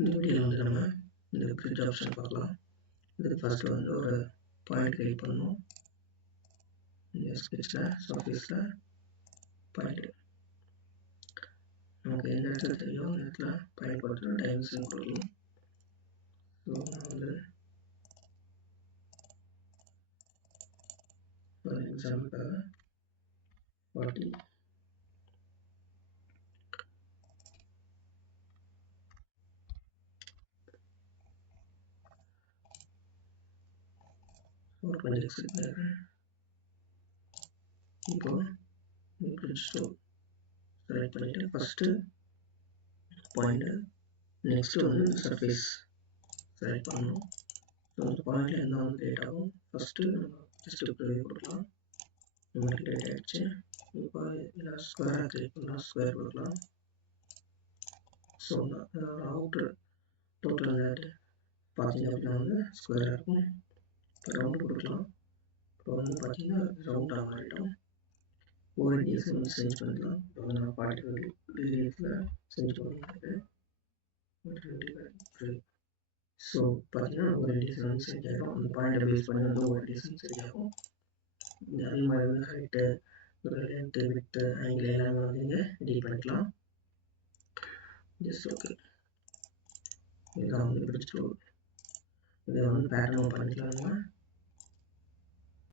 இந்த வீடியோவில் வந்து நம்ம இந்த கிரிட் ஆப்ஷன் பார்க்கலாம். இதுக்கு ஃபஸ்ட்டு வந்து ஒரு பாயிண்ட் கிரியேட் பண்ணணும். இந்த ஸ்கெட்சில் சர்ஃபேஸில் பாயிண்ட் நமக்கு எந்த இடத்துல தெரியும் அந்த இடத்துல பாயிண்ட் கொடுத்து டைமென்ஷன் கொடுக்கணும். ஸோ நான் வந்து ஒரு எக்ஸாம்பிளுக்காக 40 ஒரு கொஞ்சம் எக்ஸிட் பண்ணுறேன். இப்போ செலக்ட் பண்ணிவிட்டு ஃபஸ்ட்டு பாயிண்ட்டு, நெக்ஸ்ட்டு வந்து சர்ஃபேஸ் செலக்ட் பண்ணணும். ஸோ அந்த பாயிண்டில் என்ன வந்து கிரியேட் ஆகும். ஃபஸ்ட்டு நம்ம ஜஸ்ட்டு ப்ரிவியூ கொடுக்கலாம். இந்த மாதிரி கிரியேட் ஆகிடுச்சு. இப்போ இதில் ஸ்கொயராக கிரியேட் பண்ணலாம், ஸ்கொயர் கொடுக்கலாம். ஸோ அவுட்ரு டோட்டல் பார்த்தீங்க அப்படின்னா வந்து ஸ்கொயராக இருக்கும். இப்போ ரவுண்டு கொடுக்கலாம். இப்போ வந்து பார்த்தீங்கன்னா ரவுண்டாக மாறிடும். ஓஎல்டிஎஸ் வந்து சேஞ்ச் பண்ணிக்கலாம். இப்போ வந்து நான் 40 டிகிரிஸில் சேஞ்ச் பண்ணிக்கிறேன். ஸோ பார்த்தீங்கன்னா ஓஎல்டிஎஸ் வந்து சேஞ்ச் ஆகிடும். அந்த பாயிண்டை பேஸ் பண்ணி வந்து ஓஎல்டிஎஸ் வந்து சேஞ்ச் ஆகும். அதே மாதிரி வந்து ஹைட்டு, லென்த்து, வித்து, ஆங்கிள் எல்லாமே வந்து இங்கே எடிட் பண்ணிக்கலாம். Just okay. இதுதான் வந்து பிரிட்ஜ் டூல். இதை வந்து பேட்டர்னும் பண்ணிக்கலாம்.